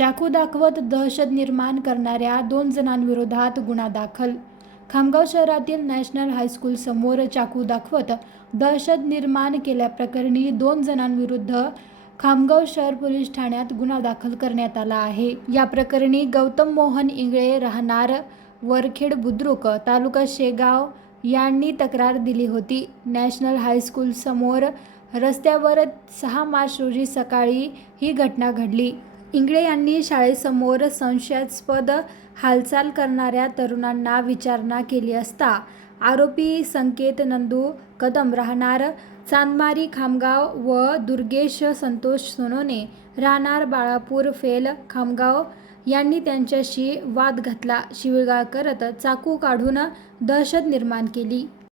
चाकू दाखवत दहशत निर्माण करणाऱ्या 2 जणांविरोधात गुन्हा दाखल. खामगाव शहरातील नॅशनल हायस्कूल समोर चाकू दाखवत दहशत निर्माण केल्याप्रकरणी 2 जणांविरुद्ध खामगाव शहर पोलीस ठाण्यात गुन्हा दाखल करण्यात आला आहे. या प्रकरणी गौतम मोहन इंगळे राहणार वरखेड बुद्रुक तालुका शेगाव यांनी तक्रार दिली होती. नॅशनल हायस्कूल समोर रस्त्यावर 6 मार्च रोजी सकाळी ही घटना घडली. इंगळे यांनी शाळेसमोर संशयास्पद हालचाल करणाऱ्या तरुणांना विचारणा केली असता आरोपी संकेत नंदू कदम राहणार चांदमारी खामगाव व दुर्गेश संतोष सोनोने राहणार बाळापूर फेल खामगाव यांनी त्यांच्याशी वाद घातला. शिवीगाळ करत चाकू काढून दहशत निर्माण केली.